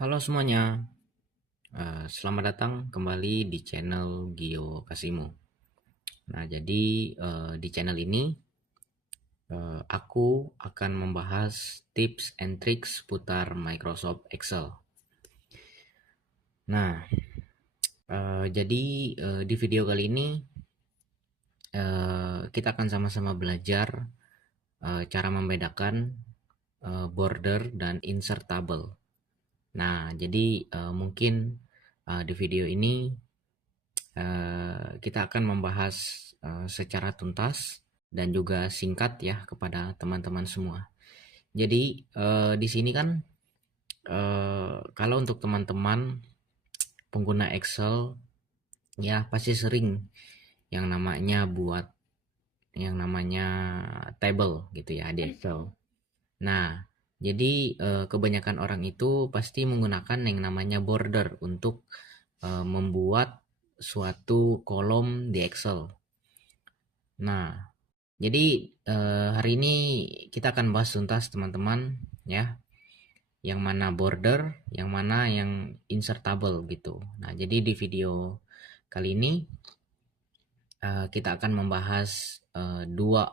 Halo semuanya, selamat datang kembali di channel Gio Kasimo. Nah, jadi di channel ini aku akan membahas tips and tricks seputar Microsoft Excel. Nah, jadi di video kali ini kita akan sama-sama belajar cara membedakan border dan insert table. Nah, jadi mungkin di video ini kita akan membahas secara tuntas dan juga singkat ya kepada teman-teman semua. Jadi di sini kan kalau untuk teman-teman pengguna Excel ya pasti sering yang namanya buat yang namanya table gitu ya di Excel. Nah, jadi kebanyakan orang itu pasti menggunakan yang namanya border untuk membuat suatu kolom di Excel. Nah, jadi hari ini kita akan bahas tuntas teman-teman ya, yang mana border, yang mana yang insertable gitu. Nah, jadi di video kali ini kita akan membahas dua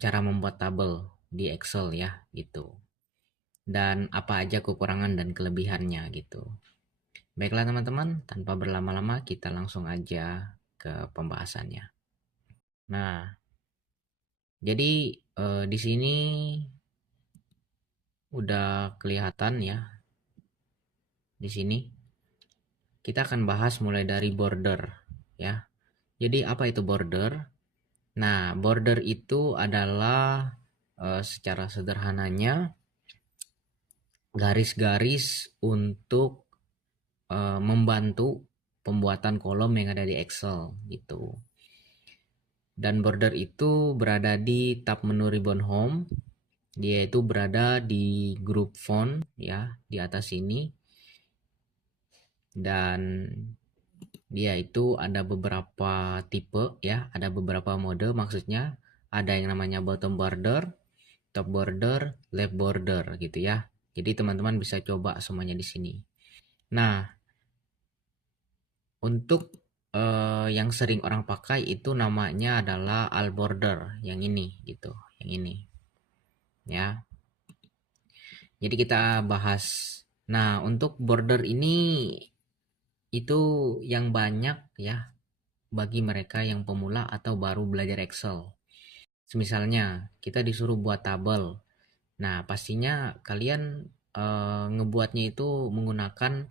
cara membuat tabel di Excel ya gitu. Dan apa aja kekurangan dan kelebihannya gitu. Baiklah teman-teman, tanpa berlama-lama kita langsung aja ke pembahasannya. Nah, jadi di sini udah kelihatan ya. Di sini kita akan bahas mulai dari border ya. Jadi apa itu border? Nah, border itu adalah secara sederhananya garis-garis untuk membantu pembuatan kolom yang ada di Excel gitu. Dan border itu berada di tab menu ribbon home. Dia itu berada di grup font ya di atas ini. Dan dia itu ada beberapa tipe ya, ada beberapa mode, maksudnya ada yang namanya bottom border, top border, left border gitu ya. Jadi teman-teman bisa coba semuanya di sini. Nah, untuk yang sering orang pakai itu namanya adalah all border, yang ini gitu, yang ini ya. Jadi kita bahas. Nah, untuk border ini itu yang banyak ya bagi mereka yang pemula atau baru belajar Excel. Misalnya kita disuruh buat tabel. Nah, pastinya kalian ngebuatnya itu menggunakan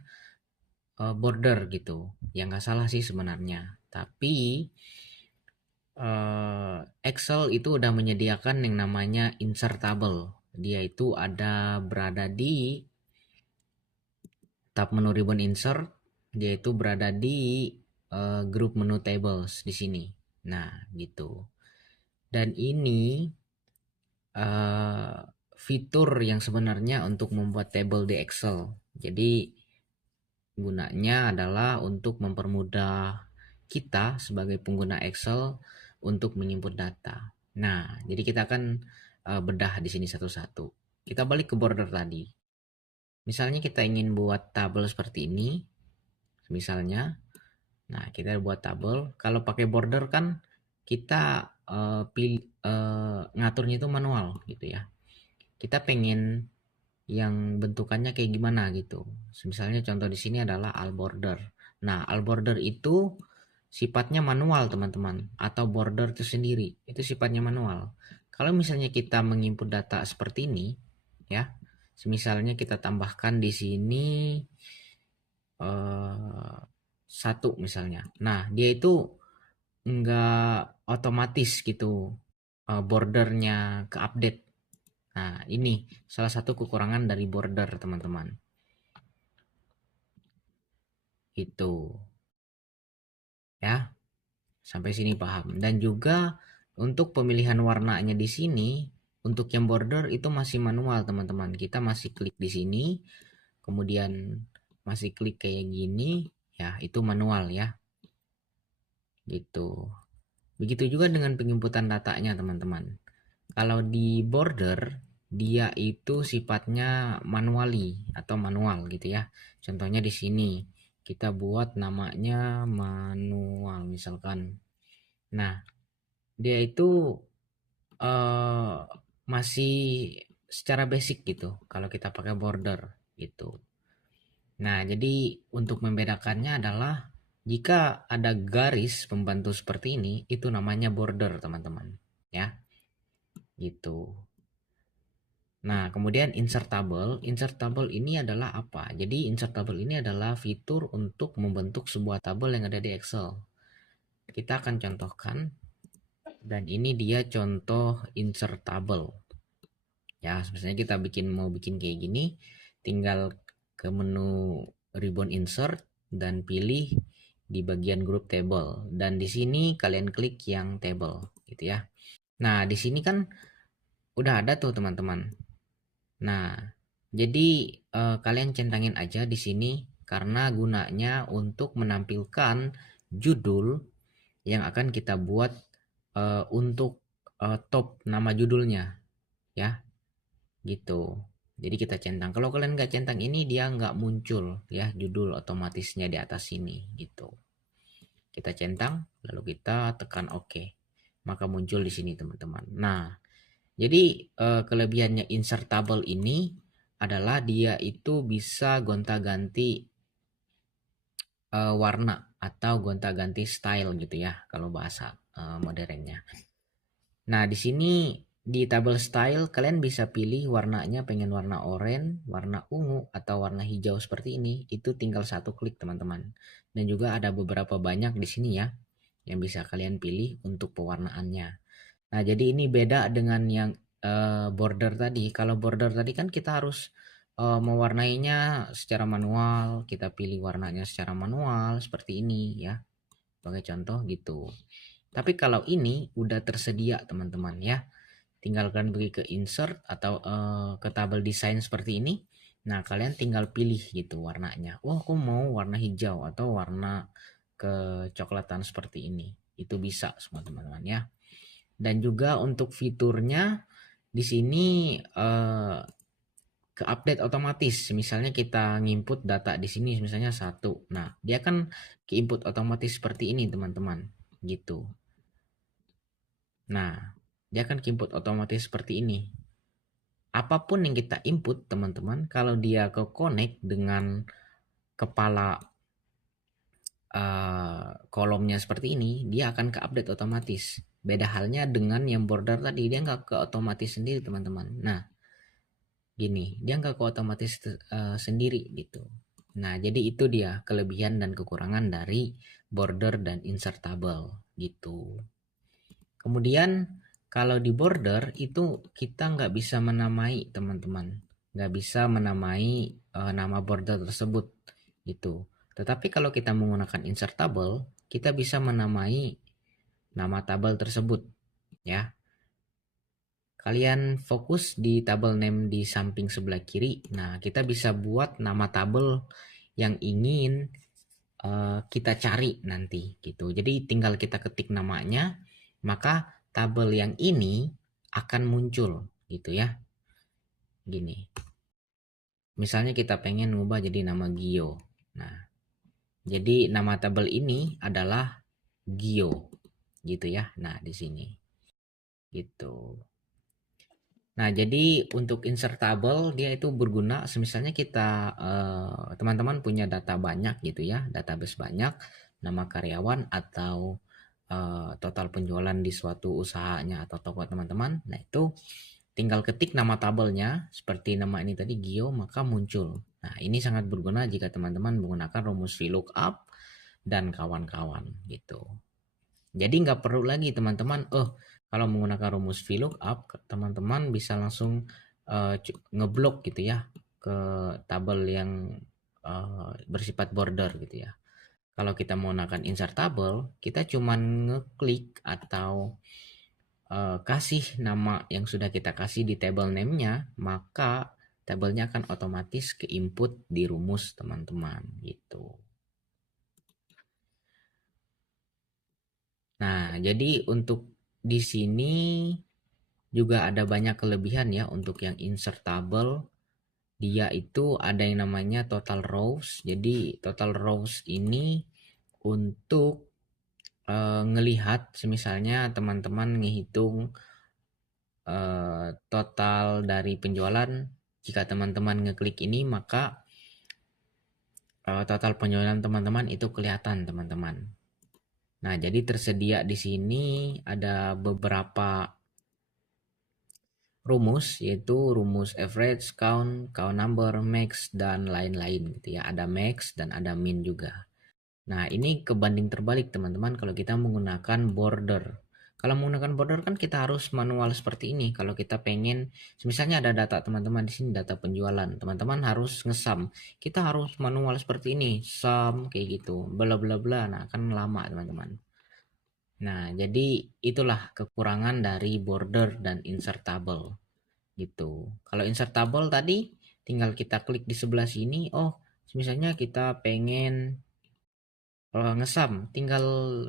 border gitu. Ya nggak salah sih sebenarnya. Tapi Excel itu udah menyediakan yang namanya insert table. Dia itu ada berada di tab menu ribbon insert. Dia itu berada di grup menu tables di sini. Nah, gitu. Dan ini uh, fitur yang sebenarnya untuk membuat table di Excel. Jadi gunanya adalah untuk mempermudah kita sebagai pengguna Excel untuk menginput data. Nah, jadi kita akan bedah di sini satu-satu. Kita balik ke border tadi. Misalnya kita ingin buat tabel seperti ini, misalnya, nah kita buat tabel. Kalau pakai border kan kita ngaturnya itu manual gitu ya. Kita pengen yang bentukannya kayak gimana gitu. Misalnya contoh di sini adalah all border. Nah, all border itu sifatnya manual teman-teman, atau border itu sendiri itu sifatnya manual. Kalau misalnya kita menginput data seperti ini ya, misalnya kita tambahkan di sini satu misalnya. Nah, dia itu enggak otomatis gitu bordernya ke update. Nah, ini salah satu kekurangan dari border, teman-teman. Itu. Ya, sampai sini paham. Dan juga untuk pemilihan warnanya di sini, untuk yang border itu masih manual, teman-teman. Kita masih klik di sini, kemudian masih klik kayak gini, ya, itu manual ya. Gitu. Begitu juga dengan penginputan datanya, teman-teman. Kalau di border, dia itu sifatnya manually atau manual gitu ya. Contohnya di sini kita buat namanya manual misalkan. Nah, dia itu eh, masih secara basic gitu kalau kita pakai border gitu. Nah, jadi untuk membedakannya adalah jika ada garis pembantu seperti ini, itu namanya border, teman-teman. Ya, gitu. Nah, kemudian insertable. Insertable ini adalah apa? Jadi, insertable ini adalah fitur untuk membentuk sebuah tabel yang ada di Excel. Kita akan contohkan, dan ini dia contoh insertable. Ya, sebenarnya kita mau bikin kayak gini, tinggal ke menu ribbon insert dan pilih di bagian group table, dan di sini kalian klik yang table gitu ya. Nah, di sini kan udah ada tuh teman-teman. Nah, jadi kalian centangin aja di sini karena gunanya untuk menampilkan judul yang akan kita buat untuk top nama judulnya ya. Gitu. Jadi kita centang. Kalau kalian nggak centang ini dia nggak muncul ya judul otomatisnya di atas sini gitu. Kita centang lalu kita tekan OK. Maka muncul di sini teman-teman. Nah, jadi kelebihannya insertable ini adalah dia itu bisa gonta-ganti warna atau gonta-ganti style gitu ya kalau bahasa modernnya. Nah, di sini di tabel style kalian bisa pilih warnanya, pengen warna oranye, warna ungu, atau warna hijau seperti ini. Itu tinggal satu klik teman-teman. Dan juga ada beberapa banyak di sini ya yang bisa kalian pilih untuk pewarnaannya. Nah, jadi ini beda dengan yang border tadi. Kalau border tadi kan kita harus mewarnainya secara manual, kita pilih warnanya secara manual seperti ini ya. Sebagai contoh gitu. Tapi kalau ini udah tersedia teman-teman ya. Tinggal kalian pergi ke insert atau ke tabel desain seperti ini. Nah, kalian tinggal pilih gitu warnanya. Oh, aku mau warna hijau atau warna kecoklatan seperti ini. Itu bisa semua teman-teman ya. Dan juga untuk fiturnya di sini ke update otomatis. Misalnya kita nginput data di sini misalnya 1. Nah, dia kan ke input otomatis seperti ini teman-teman. Gitu. Nah, dia akan input otomatis seperti ini. Apapun yang kita input, teman-teman, kalau dia ke connect dengan kepala kolomnya seperti ini, dia akan ke update otomatis. Beda halnya dengan yang border tadi, dia nggak ke otomatis sendiri, teman-teman. Nah, gini, dia nggak ke otomatis sendiri gitu. Nah, jadi itu dia kelebihan dan kekurangan dari border dan insertable gitu. Kemudian kalau di border itu kita nggak bisa menamai teman-teman, nggak bisa menamai nama border tersebut gitu. Tetapi kalau kita menggunakan insertable, kita bisa menamai nama tabel tersebut ya. Kalian fokus di tabel name di samping sebelah kiri. Nah, kita bisa buat nama tabel yang ingin kita cari nanti gitu. Jadi tinggal kita ketik namanya, maka tabel yang ini akan muncul gitu ya. Gini. Misalnya kita pengen ngubah jadi nama Gio. Nah, jadi nama tabel ini adalah Gio gitu ya. Nah, di sini. Gitu. Nah, jadi untuk insertable dia itu berguna misalnya kita teman-teman punya data banyak gitu ya, database banyak, nama karyawan atau total penjualan di suatu usahanya atau toko teman-teman. Nah, itu tinggal ketik nama tabelnya seperti nama ini tadi Gio maka muncul. Nah, ini sangat berguna jika teman-teman menggunakan rumus VLOOKUP dan kawan-kawan gitu. Jadi nggak perlu lagi teman-teman, kalau menggunakan rumus VLOOKUP, teman-teman bisa langsung ngeblok gitu ya ke tabel yang bersifat border gitu ya. Kalau kita menggunakan insert tabel, kita cuma ngeklik atau kasih nama yang sudah kita kasih di table name-nya, maka tabelnya akan otomatis ke input di rumus teman-teman gitu. Nah, jadi untuk di sini juga ada banyak kelebihan ya untuk yang insertable. Dia itu ada yang namanya total rows. Jadi total rows ini untuk ngelihat misalnya teman-teman ngehitung total dari penjualan. Jika teman-teman ngeklik ini, maka total penjualan teman-teman itu kelihatan, teman-teman. Nah, jadi tersedia di sini ada beberapa rumus, yaitu rumus average, count, count number, max, dan lain-lain gitu ya. Ada max dan ada min juga. Nah, ini kebanding terbalik teman-teman kalau kita menggunakan border. Kalau menggunakan border kan kita harus manual seperti ini. Kalau kita pengen, misalnya ada data teman-teman di sini, data penjualan, teman-teman harus ngesum. Kita harus manual seperti ini, sum kayak gitu, bla bla bla. Nah, kan lama teman-teman. Nah, jadi itulah kekurangan dari border dan insertable gitu. Kalau insertable tadi tinggal kita klik di sebelah sini. Oh, misalnya kita pengen ngesum, tinggal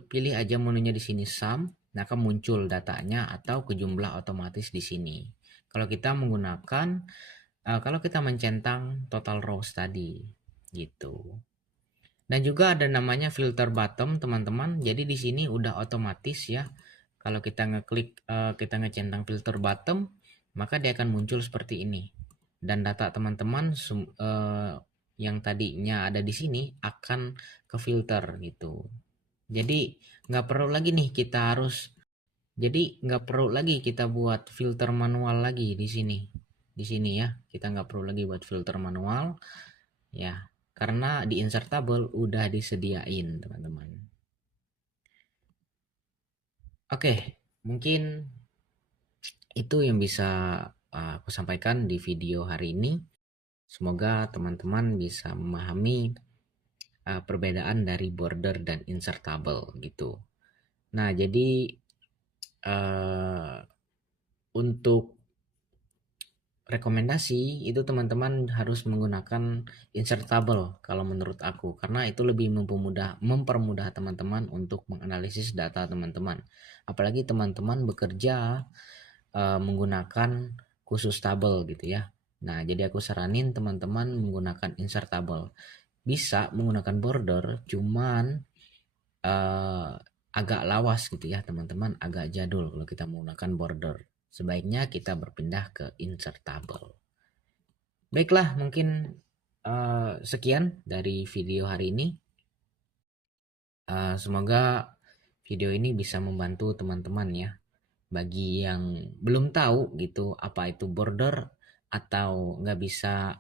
pilih aja menunya di sini sum, nah akan muncul datanya atau ke jumlah otomatis di sini. Kalau kita menggunakan, kalau kita mencentang total rows tadi, gitu. Dan juga ada namanya filter bottom teman-teman. Jadi di sini udah otomatis ya. Kalau kita ngeklik, kita ngecentang filter bottom, maka dia akan muncul seperti ini. Dan data teman-teman yang tadinya ada di sini akan ke filter gitu. Jadi nggak perlu lagi nih kita harus, jadi nggak perlu lagi kita buat filter manual lagi di sini. Di sini ya, kita nggak perlu lagi buat filter manual ya, karena di insertable udah disediain teman-teman. Oke, mungkin itu yang bisa aku sampaikan di video hari ini. Semoga teman-teman bisa memahami perbedaan dari border dan insertable gitu. Nah, jadi untuk rekomendasi itu teman-teman harus menggunakan insertable kalau menurut aku, karena itu lebih mempermudah teman-teman untuk menganalisis data teman-teman. Apalagi teman-teman bekerja menggunakan khusus tabel gitu ya. Nah, jadi aku saranin teman-teman menggunakan insertable. Bisa menggunakan border, cuman agak lawas gitu ya teman-teman, agak jadul kalau kita menggunakan border. Sebaiknya kita berpindah ke insertable. Baiklah, mungkin sekian dari video hari ini. Semoga video ini bisa membantu teman-teman ya. Bagi yang belum tahu gitu apa itu border atau nggak bisa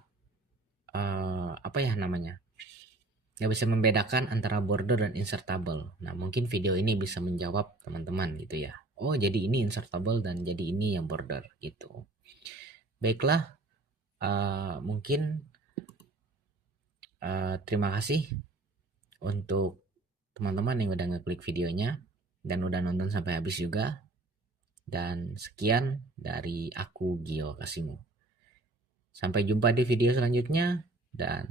apa ya namanya, nggak bisa membedakan antara border dan insertable. Nah, mungkin video ini bisa menjawab teman-teman gitu ya. Oh, jadi ini insertable dan jadi ini yang border gitu. Baiklah, mungkin terima kasih untuk teman-teman yang udah ngeklik videonya dan udah nonton sampai habis juga. Dan sekian dari aku, Gio Kasimu. Sampai jumpa di video selanjutnya dan